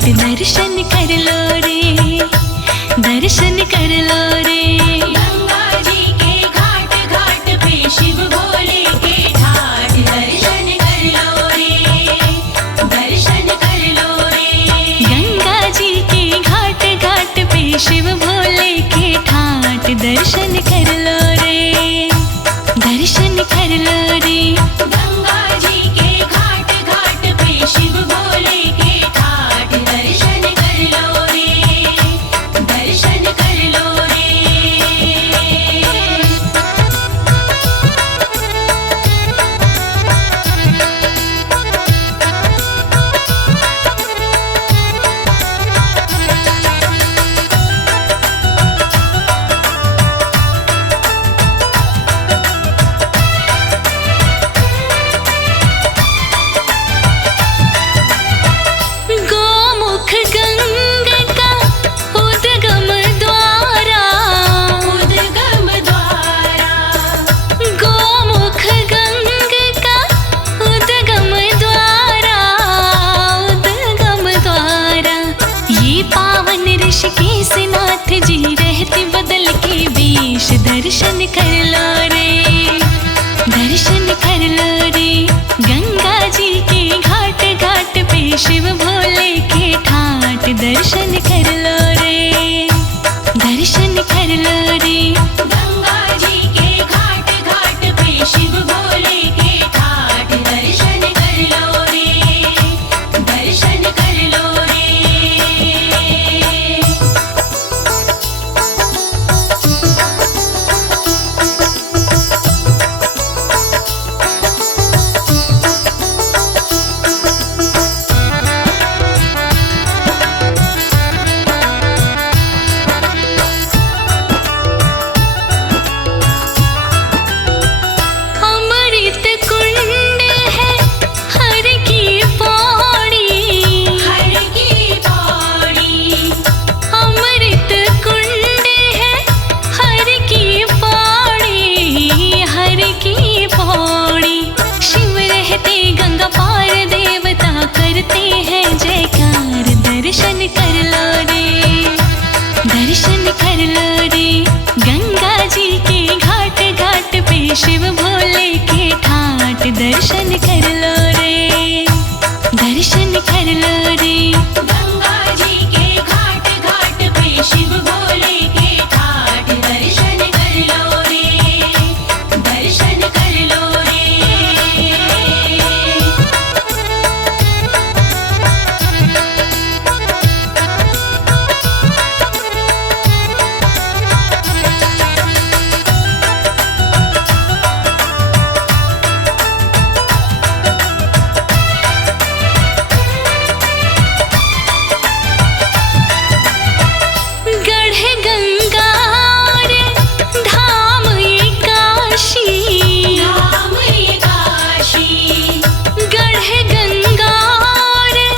घाट दर्शन कर लो रे, दर्शन कर लो रे। गंगा जी के घाट घाट पे शिव भोले के ठाठ दर्शन कर लो रे, दर्शन कर लो रे। गंगा जी के घाट घाट पे शिव भोले के ठाट दर्शन कर लो रे, दर्शन कर लो रे। गंगा जी के घाट घाट पे शिव भोले के ठाठ दर्शन कर लो रे, दर्शन कर लो रे। गोमुख गंगा का उद्गम द्वारा, उद्गम द्वारा, गोमुख गंगा का उद्गम द्वारा, उद्गम द्वारा। ये पावन ऋषिकेश नाथ जी रहते बदल के वेश दर्शन कर लो रे, दर्शन कर लो रे। गंगा जी के घाट घाट पे शिव भोले के ठाट दर्शन कर लो रे, दर्शन कर लो रे। गंगा जी के घाट घाट पे शिव भोले के ठाठ दर्शन कर लो रे, दर्शन कर लो रे। अमृत कुंड है हर की पौड़ी, हर की पौड़ी, अमृत कुंड है हर की पौड़ी, हर की पौड़ी। शिव रहते गंगा पार देवता करते हैं जयकार दर्शन कर लो रे, दर्शन कर लो रे। गंगा जी के घाट घाट पे शिव भोले के ठाट दर्शन कर लो रे, दर्शन कर लो रे। गंगा जी के घाट घाट पे शिव भोले के ठाठ दर्शन कर लो रे, दर्शन कर लो रे। गढ़ गंगा रे धाम ये काशी, धाम ये काशी, गढ़ गंगा रे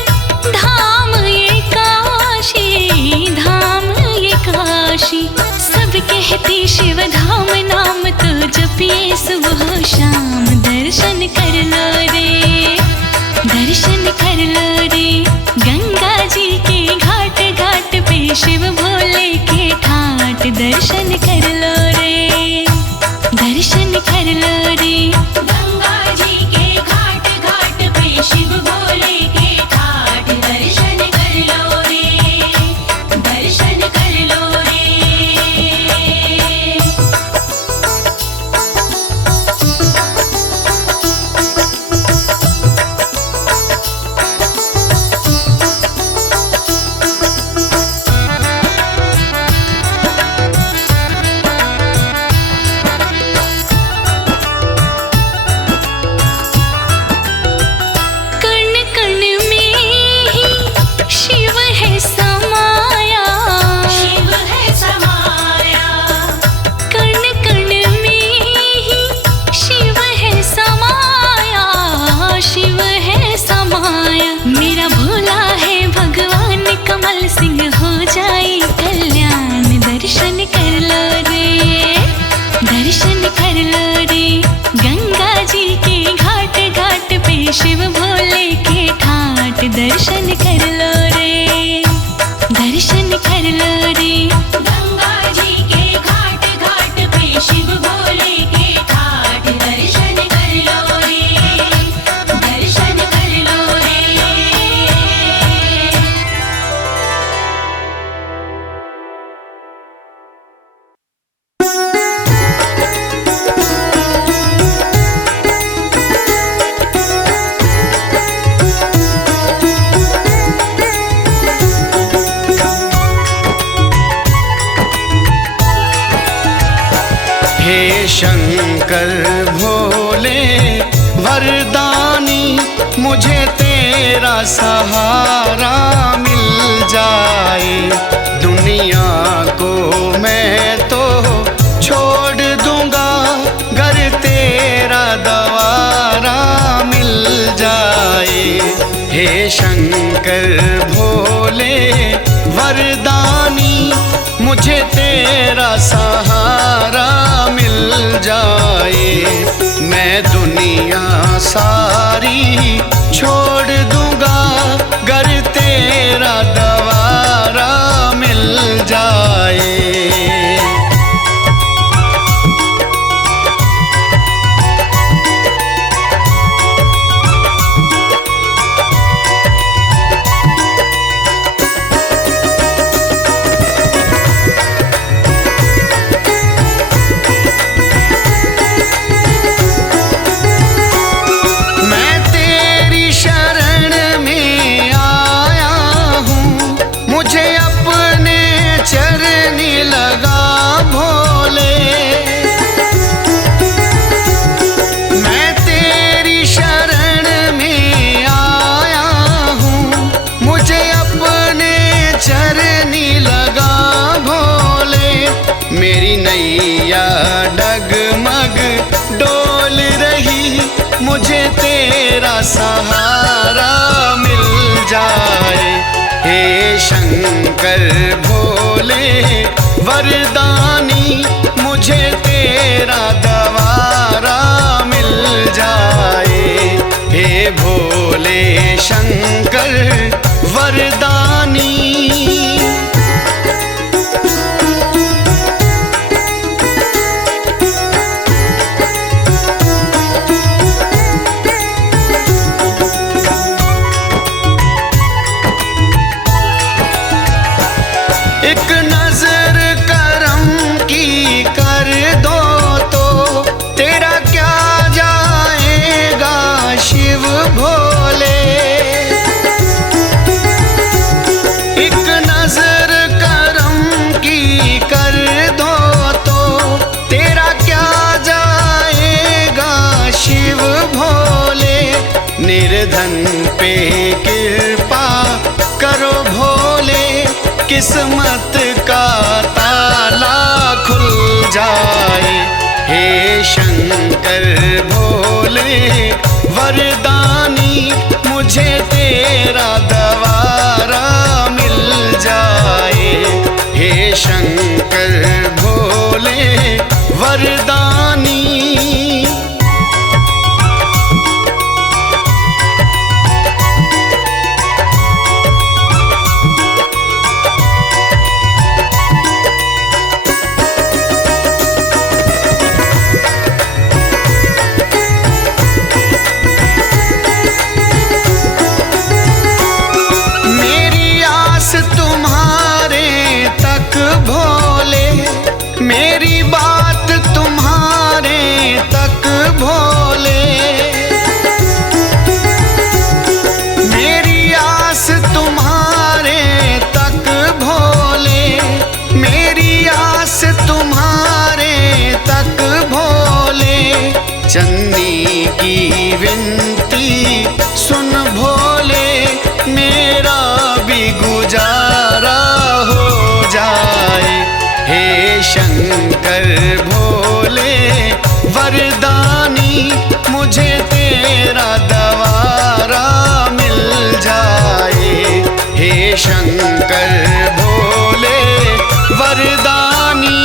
धाम ये काशी, धाम ये काशी। सब कहते शिव धाम नाम तो जपिए सुबह शाम दर्शन कर लो रे, दर्शन कर लो रे। गंगा जी के घाट घाट पे शिव भोले के ठाट दर्शन कर लो रे, दर्शन कर लो रे। गंगा जी के घाट घाट पे शिव भोले के ठाठ दर्शन कर लो रे, दर्शन कर लो रे। हे शंकर भोले वरदानी, मुझे तेरा सहारा मिल जाए। दुनिया को मैं तो छोड़ दूंगा, घर तेरा द्वारा मिल जाए। हे शंकर भोले वरदानी, मुझे तेरा सहारा मिल जाए। मैं दुनिया सारी छोड़ दूंगा, घर तेरा द्वारा मिल जाए। मेरी नैया डगमग डोल रही, मुझे तेरा सहारा मिल जाए। हे शंकर भोले वरदानी, मुझे तेरा द्वारा मिल जाए। हे भोले शंकर वरदानी। एक नजर करम की कर दो तो तेरा क्या जाएगा शिव भोले। एक नजर करम की कर दो तो तेरा क्या जाएगा शिव भोले। निर्धन पे कृपा करो भोले, किस्मत का ताला खुल जाए। हे शंकर भोले वरदानी, मुझे तेरा द्वारा मिल जाए। हे शंकर भोले वरदानी। मेरी बात तुम्हारे तक भोले, मेरी आस तुम्हारे तक भोले, मेरी आस तुम्हारे तक भोले। चन्नी की विनती सुन भोले, मेरा भी गुजारा हो जाए। हे शंकर भोले वरदानी, मुझे तेरा द्वारा मिल जाए। हे शंकर भोले वरदानी।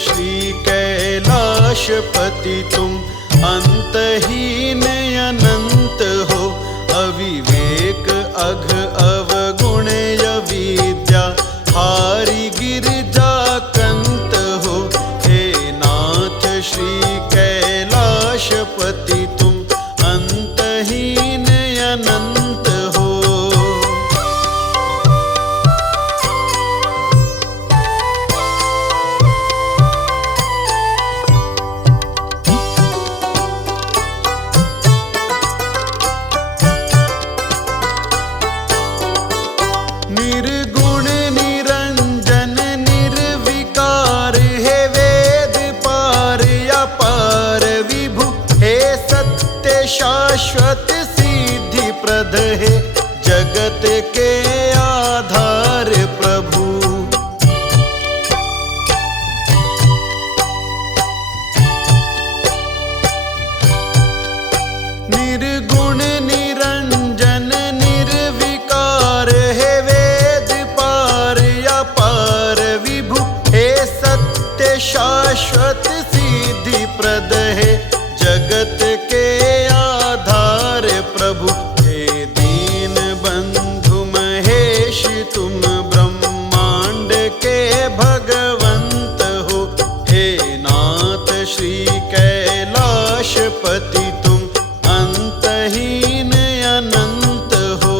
श्री कैलाशपति तुम अंतहीन अनंत हो, अविवेक अघ अवगुण अविद्या हारि गिरजा कंत हो। हे नाथ श्री कैलाशपति तुम अंतहीन अनंत हो। जगत के आधार प्रभु। निर्गुण निरंजन निर्विकार है वेद पार या पार विभु, हे सत्य शाश्वत सिद्धि प्रद है जगत के आधार प्रभु। हे दीन बंधु महेश तुम ब्रह्मांड के भगवंत हो, हे नाथ श्री कैलाशपति तुम अंतहीन अनंत हो।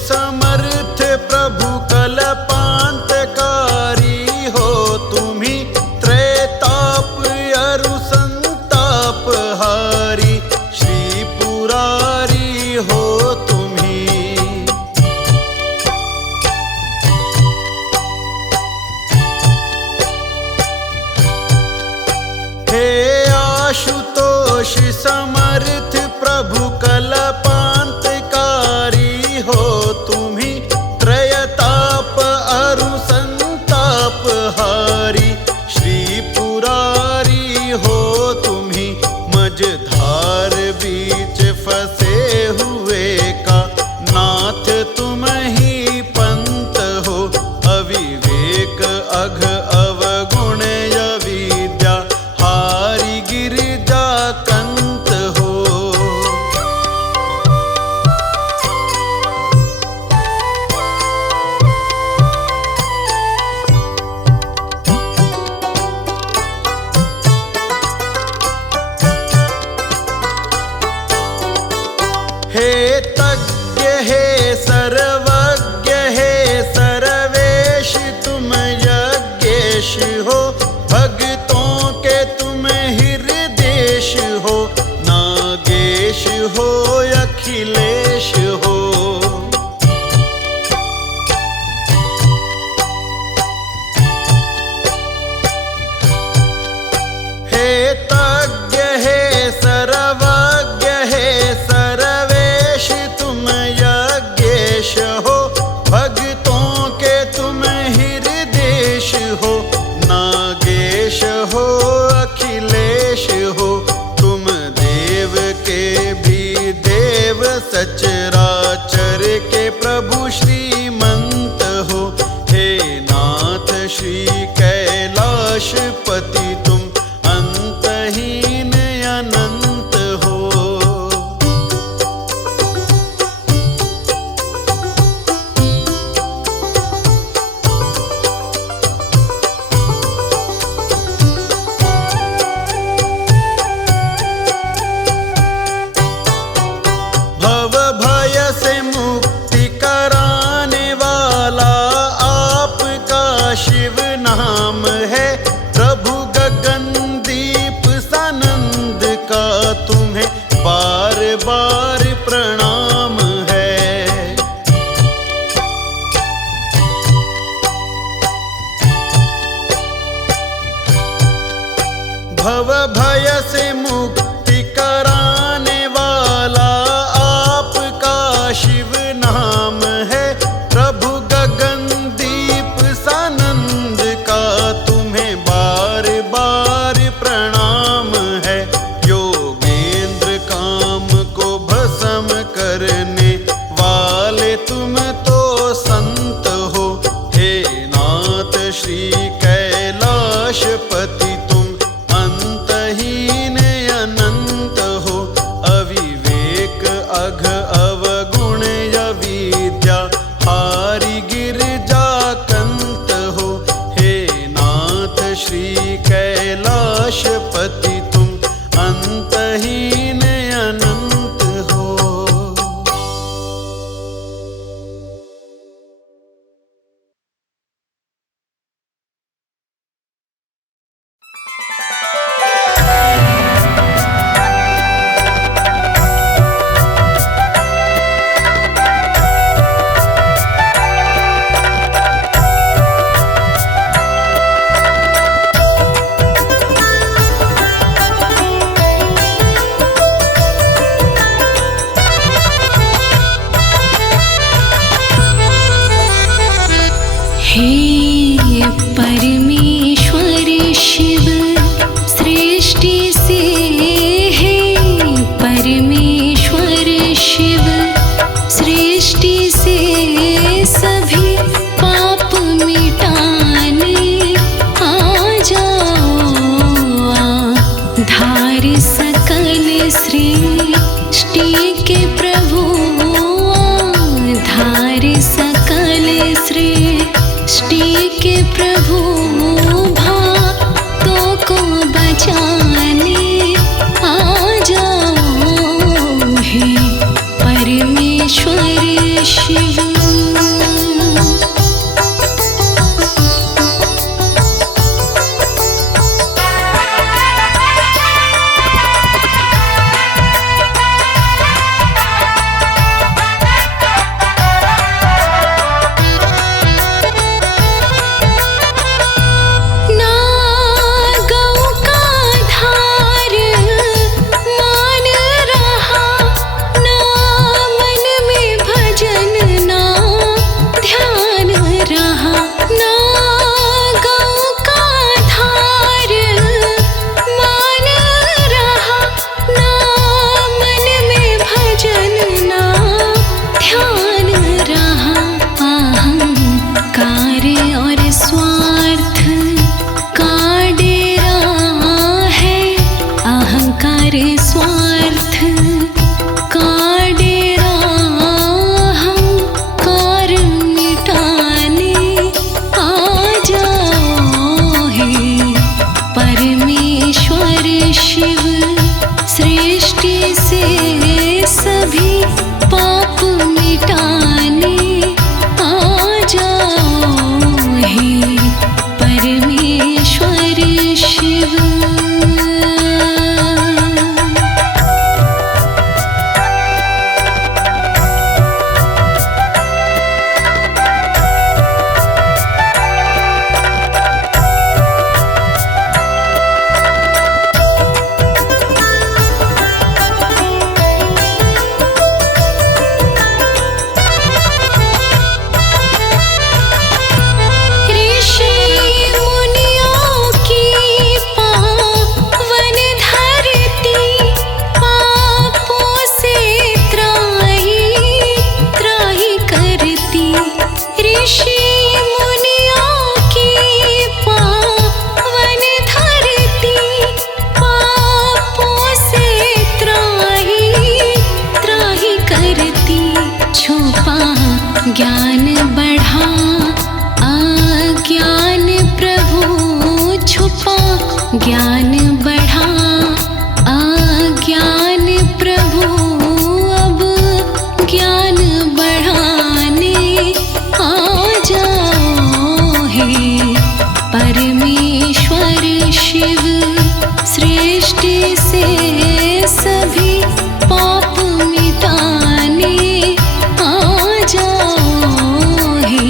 समर्थ प्रभु कल्पांतकारी हो तुम्ही, त्रैताप अरु संताप हारी श्री पुरारी हो तुम्ही। हे आशुतोष समर्थ प्रभु कल्पांतकारी हो तुम्ही, त्रयताप अरु संताप हारी श्री पुरारी हो तुम्ही। मझधार बीच फंसे हुए का नाथ तुम ही पंत हो, अविवेक अघ अवगुण अविद्या हारी गिरिजा कंत हो। हे तज्ञ हे सर्वज्ञ हे सर्वेश तुम यज्ञेश हो, भक्तों के तुम हृदेश हो, नागेश हो अखिलेश हो। हे तज्ञ हे सर्वज्ञ हे सर्वेश तुम यज्ञेश हो, भक्तों के तुम हृदेश हो, नागेश हो अखिलेश हो। तुम देव के भी देव सचराचर के प्रभु श्रीमंत हो, हे नाथ श्री कैलाशपति तुम अंतहीन अनंत हो। भव भय से मुक्ति कराने वाला आपका शिव नाम है, प्रभु गगनदीप सानंद का तुम्हें बार बार प्रणाम है। भव भय से मुक्ति कराने वाला आपका शिव नाम है, प्रभु गगनदीप सानंद का तुम्हें बार बार प्रणाम है। योगेंद्र काम को भस पाप मिटाने आ जाओ हे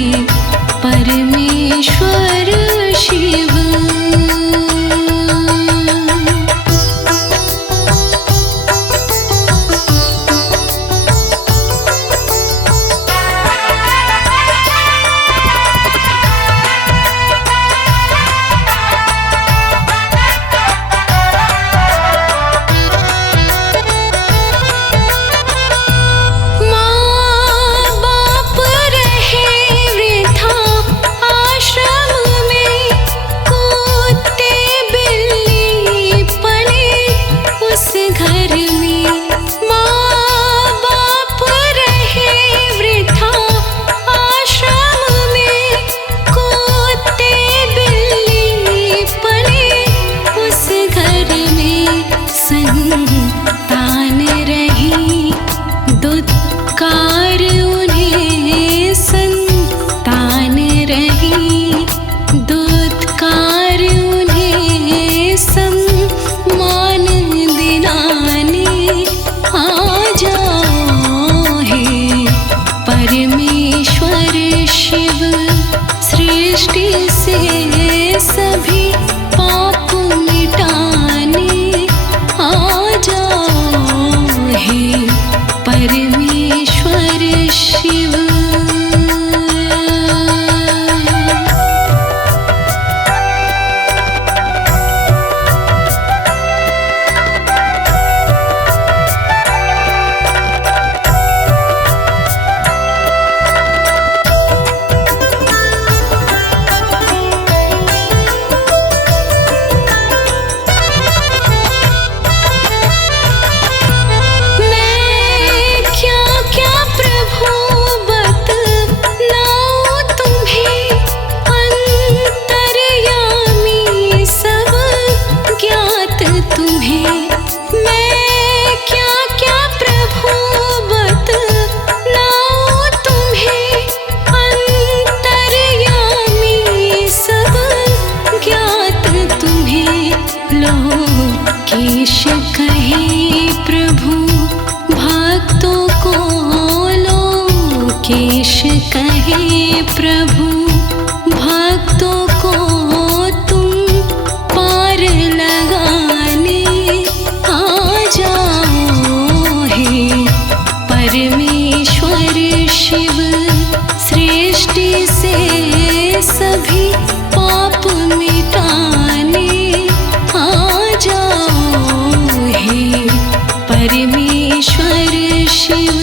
परमेश्वर शिव। संतान रही दुत्कार उन्हें, संतान रही दुत्कार उन्हें, सम्मान दिलाने आ जाओ हे परमेश्वर शिव। सृष्टि से सभी पाप मिटाने आ जाओ हे परमेश्वर शिव। केश कहे प्रभु भक्तों को, लोकेश कहे प्रभु भक्तों को, तुम पार लगाने आ जाओ हे परमेश्वर शिव। सृष्टि से सभी पाप मिटाने आ जाओ हे परमेश्वर शिव।